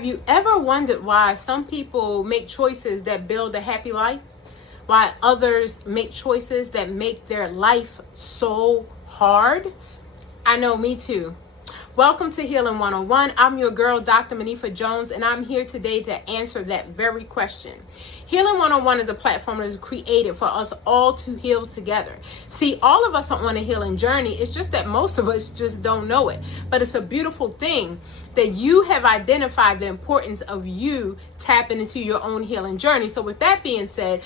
Have you ever wondered why some people make choices that build a happy life, while others make choices that make their life so hard? I know, me too. Welcome to Healing 101. I'm your girl, Dr. Monifa Jones, and I'm here today to answer that very question. Healing 101 is a platform that is created for us all to heal together. See, all of us are on a healing journey. It's just that most of us just don't know it. But it's a beautiful thing that you have identified the importance of you tapping into your own healing journey. So with that being said,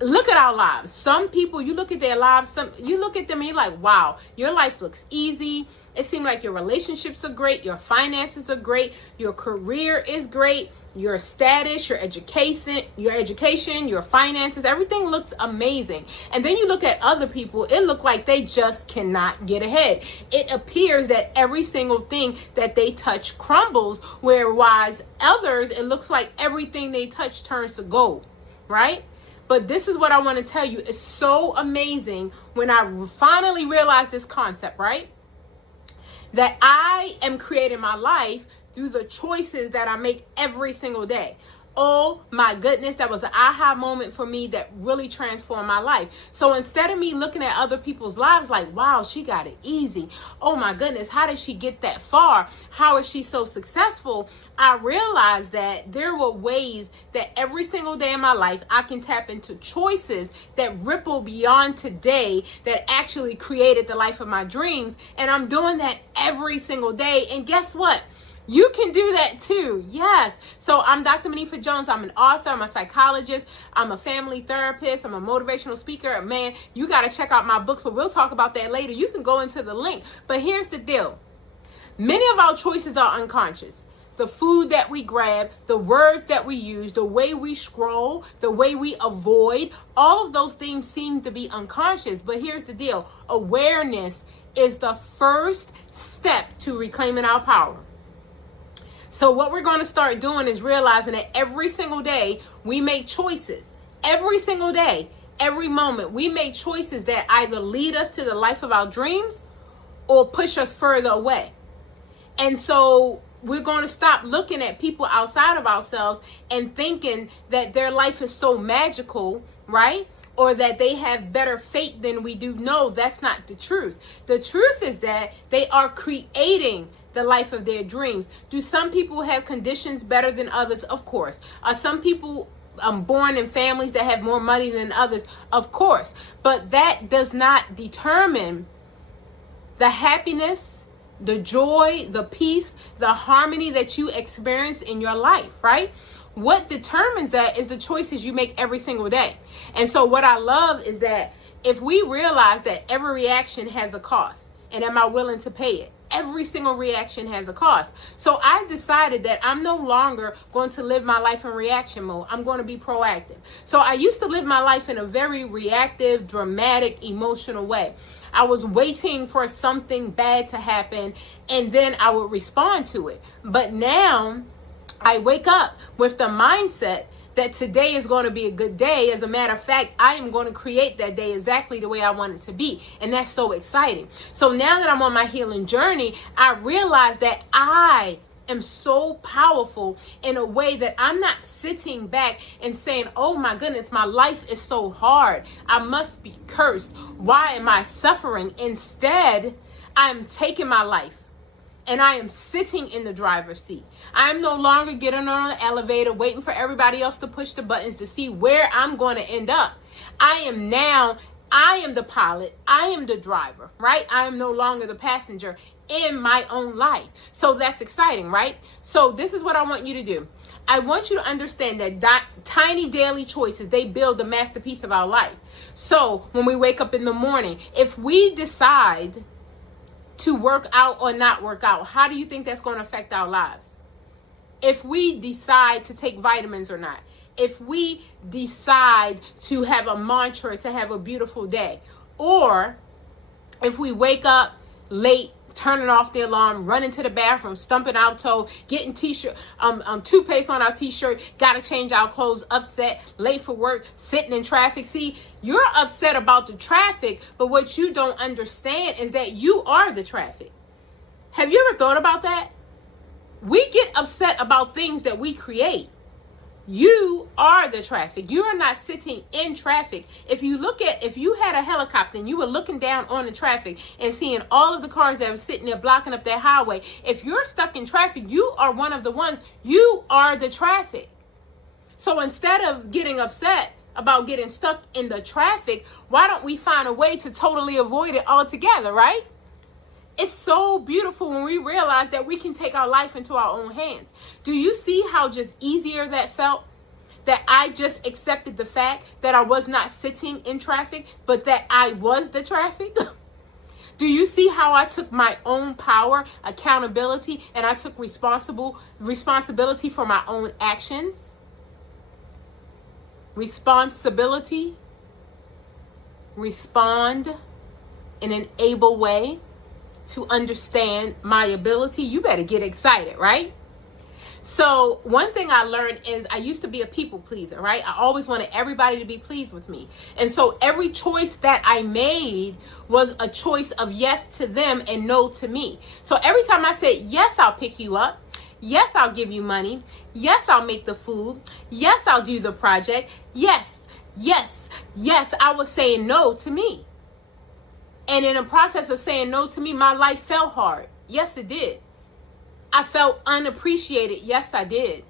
look at our lives. Some people, you look at their lives, you look at them and you're like, wow, your life looks easy. It seems like your relationships are great. Your finances are great. Your career is great. Your status, your education, your finances, everything looks amazing. And then you look at other people, it looks like they just cannot get ahead. It appears that every single thing that they touch crumbles, whereas others, it looks like everything they touch turns to gold, right? But this is what I want to tell you. It's so amazing when I finally realized this concept, right? That I am creating my life through the choices that I make every single day. Oh my goodness, that was an aha moment for me that really transformed my life. So instead of me looking at other people's lives like, wow, she got it easy. Oh my goodness, how did she get that far? How is she so successful? I realized that there were ways that every single day in my life, I can tap into choices that ripple beyond today that actually created the life of my dreams. And I'm doing that every single day. And guess what? You can do that too. Yes. So I'm Dr. Monifa Jones. I'm an author. I'm a psychologist. I'm a family therapist. I'm a motivational speaker. Man, you got to check out my books, but we'll talk about that later. You can go into the link. But here's the deal. Many of our choices are unconscious. The food that we grab, the words that we use, the way we scroll, the way we avoid, all of those things seem to be unconscious. But here's the deal. Awareness is the first step to reclaiming our power. So what we're going to start doing is realizing that every single day we make choices. Every single day, every moment, we make choices that either lead us to the life of our dreams or push us further away. And so we're going to stop looking at people outside of ourselves and thinking that their life is so magical, right? Or that they have better fate than we do. No, that's not the truth. The truth is that they are creating the life of their dreams. Do some people have conditions better than others? Of course. Are some people born in families that have more money than others? Of course. But that does not determine the happiness, the joy, the peace, the harmony that you experience in your life, right? What determines that is the choices you make every single day. And so what I love is that if we realize that every reaction has a cost, and am I willing to pay it? Every single reaction has a cost. So I decided that I'm no longer going to live my life in reaction mode. I'm going to be proactive. So I used to live my life in a very reactive, dramatic, emotional way. I was waiting for something bad to happen, and then I would respond to it. But now I wake up with the mindset that today is going to be a good day. As a matter of fact, I am going to create that day exactly the way I want it to be. And that's so exciting. So now that I'm on my healing journey, I realize that I am so powerful in a way that I'm not sitting back and saying, oh my goodness, my life is so hard. I must be cursed. Why am I suffering? Instead, I'm taking my life and I am sitting in the driver's seat. I am no longer getting on the elevator, waiting for everybody else to push the buttons to see where I'm going to end up. I am the pilot. I am the driver, right? I am no longer the passenger in my own life. So that's exciting, right? So this is what I want you to do. I want you to understand that tiny daily choices, they build the masterpiece of our life. So when we wake up in the morning, if we decide to work out or not work out, how do you think that's going to affect our lives? If we decide to take vitamins or not, if we decide to have a mantra to have a beautiful day, or if we wake up late, turning off the alarm, running to the bathroom, stumping our toe, getting toothpaste on our t-shirt, gotta change our clothes, upset, late for work, sitting in traffic. See, you're upset about the traffic, but what you don't understand is that you are the traffic. Have you ever thought about that? We get upset about things that we create. You are the traffic. You are not sitting in traffic. If you had a helicopter and you were looking down on the traffic and seeing all of the cars that were sitting there blocking up that highway, if you're stuck in traffic, you are one of the ones. You are the traffic. So instead of getting upset about getting stuck in the traffic, why don't we find a way to totally avoid it altogether, right? It's so beautiful when we realize that we can take our life into our own hands. Do you see how just easier that felt? That I just accepted the fact that I was not sitting in traffic, but that I was the traffic? Do you see how I took my own power, accountability, and I took responsibility for my own actions? Responsibility. Respond in an able way to understand my ability. You better get excited, right? So one thing I learned is I used to be a people pleaser, right? I always wanted everybody to be pleased with me. And so every choice that I made was a choice of yes to them and no to me. So every time I said, yes, I'll pick you up. Yes, I'll give you money. Yes, I'll make the food. Yes, I'll do the project. Yes, yes, yes, I was saying no to me. And in the process of saying no to me, my life fell hard. Yes, it did. I felt unappreciated. Yes, I did.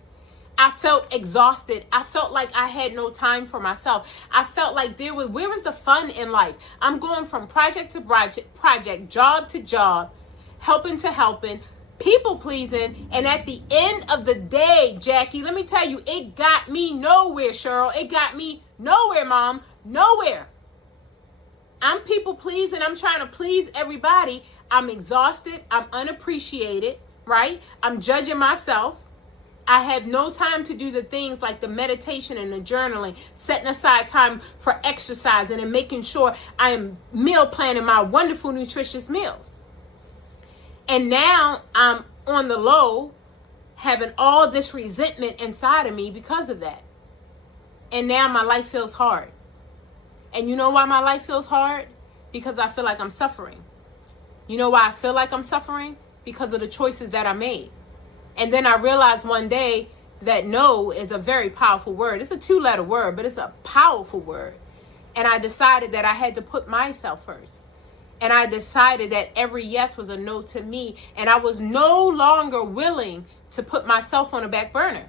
I felt exhausted. I felt like I had no time for myself. I felt like where was the fun in life? I'm going from project to project, job to job, helping to helping, people pleasing. And at the end of the day, Jackie, let me tell you, it got me nowhere, Cheryl. It got me nowhere, Mom. Nowhere. I'm people pleasing. I'm trying to please everybody. I'm exhausted. I'm unappreciated, right? I'm judging myself. I have no time to do the things like the meditation and the journaling, setting aside time for exercising and making sure I am meal planning my wonderful, nutritious meals. And now I'm on the low, having all this resentment inside of me because of that. And now my life feels hard. And you know why my life feels hard? Because I feel like I'm suffering. You know why I feel like I'm suffering? Because of the choices that I made. And then I realized one day that no is a very powerful word. It's a 2-letter word, but it's a powerful word. And I decided that I had to put myself first. And I decided that every yes was a no to me. And I was no longer willing to put myself on a back burner.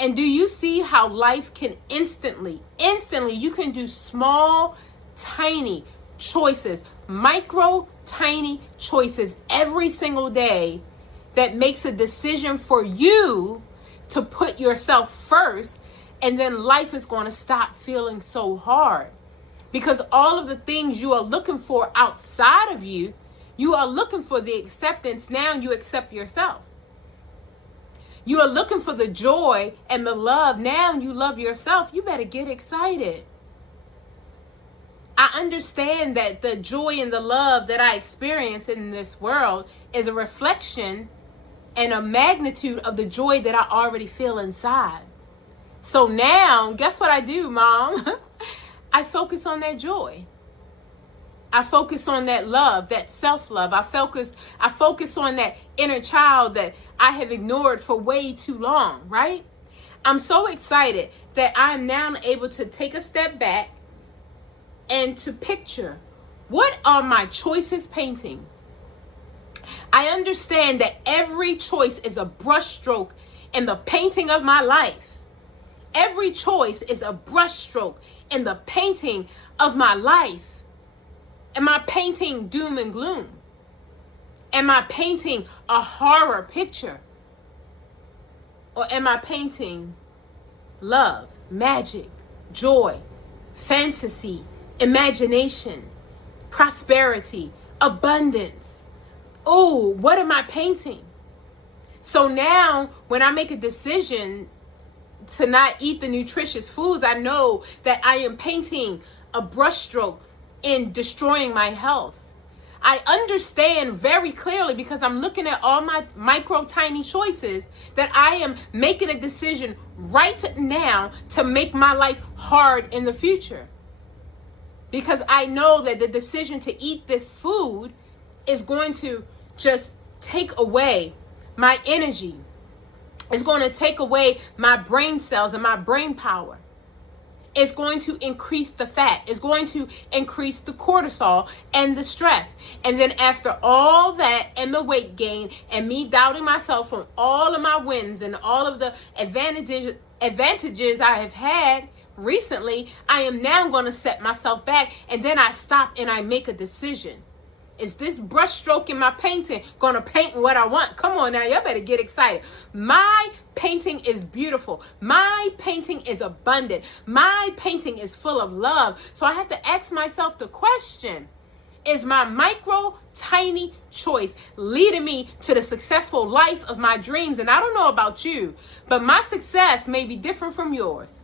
And do you see how life can instantly, you can do small, tiny choices, micro, tiny choices every single day that makes a decision for you to put yourself first. And then life is going to stop feeling so hard. Because all of the things you are looking for outside of you, you are looking for the acceptance. Now you accept yourself. You are looking for the joy and the love. Now you love yourself. You better get excited. I understand that the joy and the love that I experience in this world is a reflection and a magnitude of the joy that I already feel inside. So now, guess what I do, Mom? I focus on that joy. I focus on that love, that self-love. I focus on that inner child that I have ignored for way too long, right? I'm so excited that I'm now able to take a step back and to picture, what are my choices painting? I understand that every choice is a brushstroke in the painting of my life. Every choice is a brushstroke in the painting of my life. Am I painting doom and gloom? Am I painting a horror picture? Or am I painting love, magic, joy, fantasy, imagination, prosperity, abundance? Oh, what am I painting? So now when I make a decision to not eat the nutritious foods, I know that I am painting a brushstroke in destroying my health. I understand very clearly, because I'm looking at all my micro tiny choices, that I am making a decision right now to make my life hard in the future. Because I know that the decision to eat this food is going to just take away my energy. It's going to take away my brain cells and my brain power. It's going to increase the fat. It's going to increase the cortisol and the stress. And then after all that and the weight gain and me doubting myself from all of my wins and all of the advantages I have had recently, I am now going to set myself back, and then I stop and I make a decision. Is this brush stroke in my painting going to paint what I want? Come on now, y'all better get excited. My painting is beautiful. My painting is abundant. My painting is full of love. So I have to ask myself the question, is my micro, tiny choice leading me to the successful life of my dreams? And I don't know about you, but my success may be different from yours.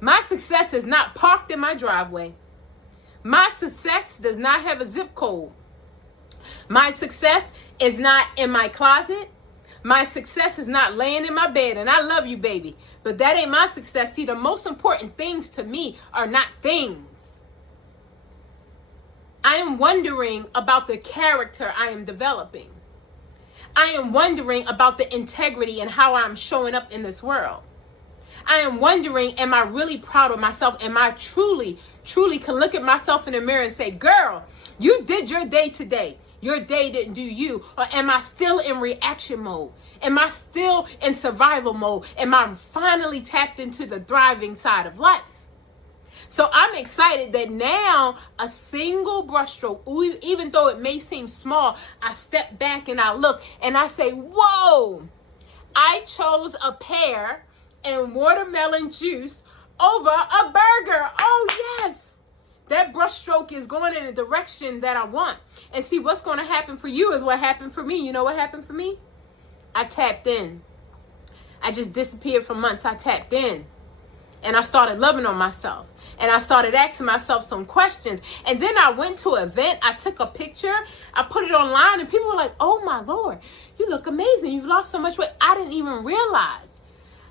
My success is not parked in my driveway. My success does not have a zip code. My success is not in my closet. My success is not laying in my bed. And I love you, baby, but that ain't my success. See, the most important things to me are not things. I am wondering about the character I am developing. I am wondering about the integrity and how I'm showing up in this world. I am wondering, am I really proud of myself? Am I truly can look at myself in the mirror and say, girl, you did your day today. Your day didn't do you. Or am I still in reaction mode? Am I still in survival mode? Am I finally tapped into the thriving side of life? So I'm excited that now a single brushstroke, even though it may seem small, I step back and I look and I say, whoa, I chose a pear and watermelon juice over a burger. Oh yes, that brushstroke is going in a direction that I want. And see, what's going to happen for you is what happened for me. You know what happened for me? I tapped in. I just disappeared for months. I tapped in and I started loving on myself, and I started asking myself some questions. And then I went to an event. I took a picture. I put it online and people were like, oh my Lord, you look amazing. You've lost so much weight. I didn't even realize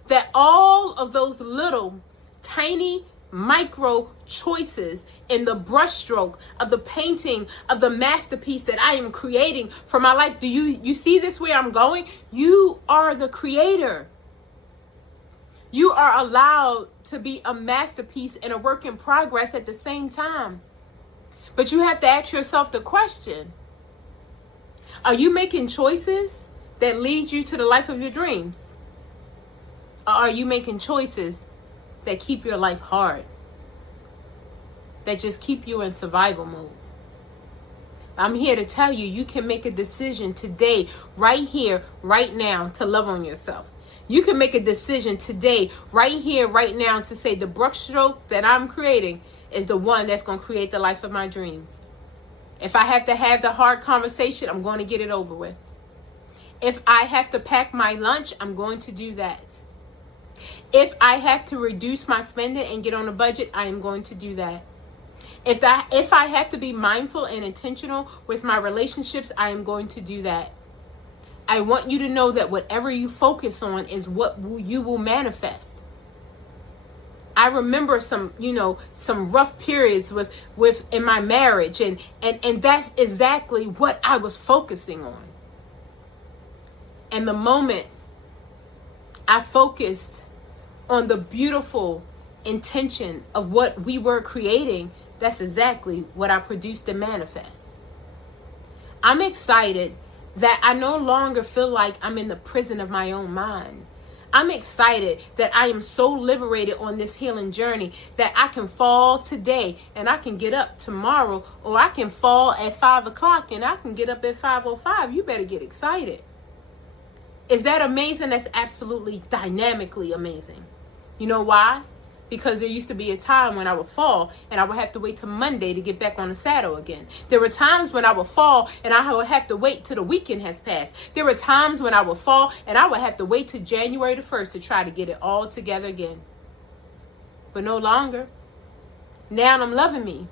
that all of those little tiny micro choices in the brushstroke of the painting of the masterpiece that I am creating for my life. Do you see this where I'm going? You are the creator. You are allowed to be a masterpiece and a work in progress at the same time. But you have to ask yourself the question, are you making choices that lead you to the life of your dreams? Or are you making choices that keep your life hard, that just keep you in survival mode? I'm here to tell you, you can make a decision today, right here, right now, to love on yourself. You can make a decision today, right here, right now, to say the brushstroke that I'm creating is the one that's going to create the life of my dreams. If I have to have the hard conversation, I'm going to get it over with. If I have to pack my lunch, I'm going to do that. If I have to reduce my spending and get on a budget, I am going to do that. If I have to be mindful and intentional with my relationships, I am going to do that. I want you to know that whatever you focus on is what you will manifest. I remember some rough periods with in my marriage, and that's exactly what I was focusing on. And the moment I focused on the beautiful intention of what we were creating, that's exactly what I produced and manifest. I'm excited that I no longer feel like I'm in the prison of my own mind. I'm excited that I am so liberated on this healing journey that I can fall today and I can get up tomorrow, or I can fall at 5 o'clock and I can get up at 5:05. You better get excited. Is that amazing? That's absolutely dynamically amazing. You know why? Because there used to be a time when I would fall and I would have to wait till Monday to get back on the saddle again. There were times when I would fall and I would have to wait till the weekend has passed. There were times when I would fall and I would have to wait till January the 1st to try to get it all together again. But no longer. Now I'm loving me.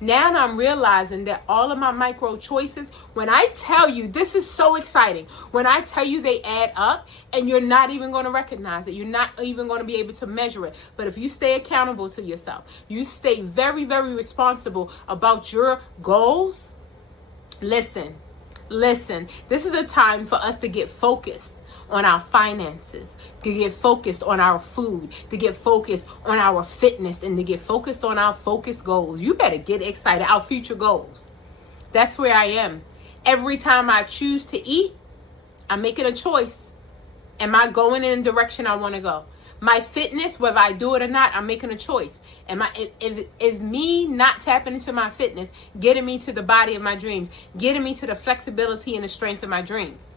Now I'm realizing that all of my micro choices, when I tell you, this is so exciting, when I tell you they add up and you're not even going to recognize it. You're not even going to be able to measure it. But if you stay accountable to yourself, you stay very, very responsible about your goals, listen, Listen, this is a time for us to get focused on our finances, to get focused on our food, to get focused on our fitness, and to get focused on our focused goals. You better get excited. Our future goals. That's where I am. Every time I choose to eat, I'm making a choice. Am I going in the direction I want to go? My fitness, whether I do it or not, I'm making a choice. Is me not tapping into my fitness getting me to the body of my dreams, getting me to the flexibility and the strength of my dreams?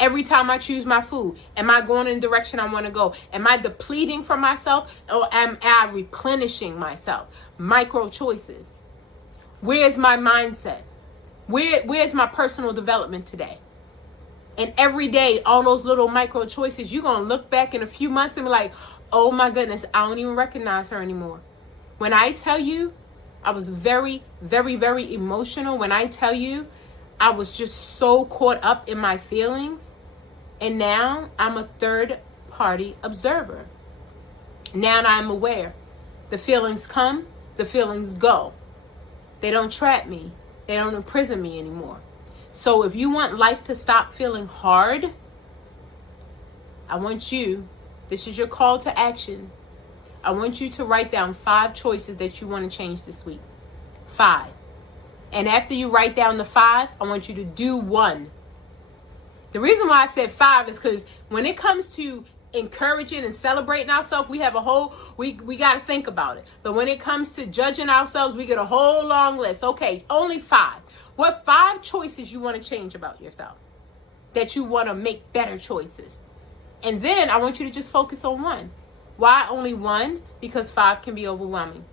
Every time I choose my food, am I going in the direction I want to go? Am I depleting from myself, or am I replenishing myself? Micro choices. Where's my mindset? Where's my personal development today? And every day, all those little micro choices, you're going to look back in a few months and be like, oh my goodness, I don't even recognize her anymore. When I tell you, I was very, very, very emotional. When I tell you, I was just so caught up in my feelings. And now I'm a third party observer. Now I'm aware. The feelings come, the feelings go. They don't trap me. They don't imprison me anymore. So if you want life to stop feeling hard, I want you, this is your call to action. I want you to write down 5 choices that you want to change this week. 5. And after you write down the 5, I want you to do 1. The reason why I said 5 is because when it comes to encouraging and celebrating ourselves, we have a whole, we got to think about it. But when it comes to judging ourselves, we get a whole long list. Okay, only 5. What 5 choices you want to change about yourself? That you want to make better choices. And then I want you to just focus on 1. Why only 1? Because 5 can be overwhelming.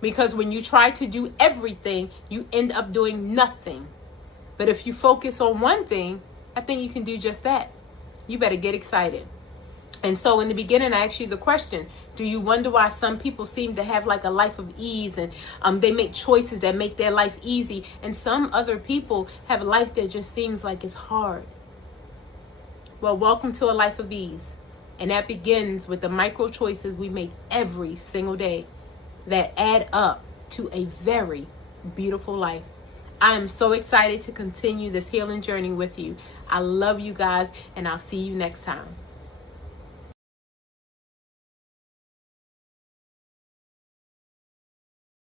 Because when you try to do everything, you end up doing nothing. But if you focus on 1 thing, I think you can do just that. You better get excited. And so in the beginning, I asked you the question, do you wonder why some people seem to have like a life of ease and they make choices that make their life easy, and some other people have a life that just seems like it's hard? Well, welcome to a life of ease. And that begins with the micro choices we make every single day that add up to a very beautiful life. I am so excited to continue this healing journey with you. I love you guys, and I'll see you next time.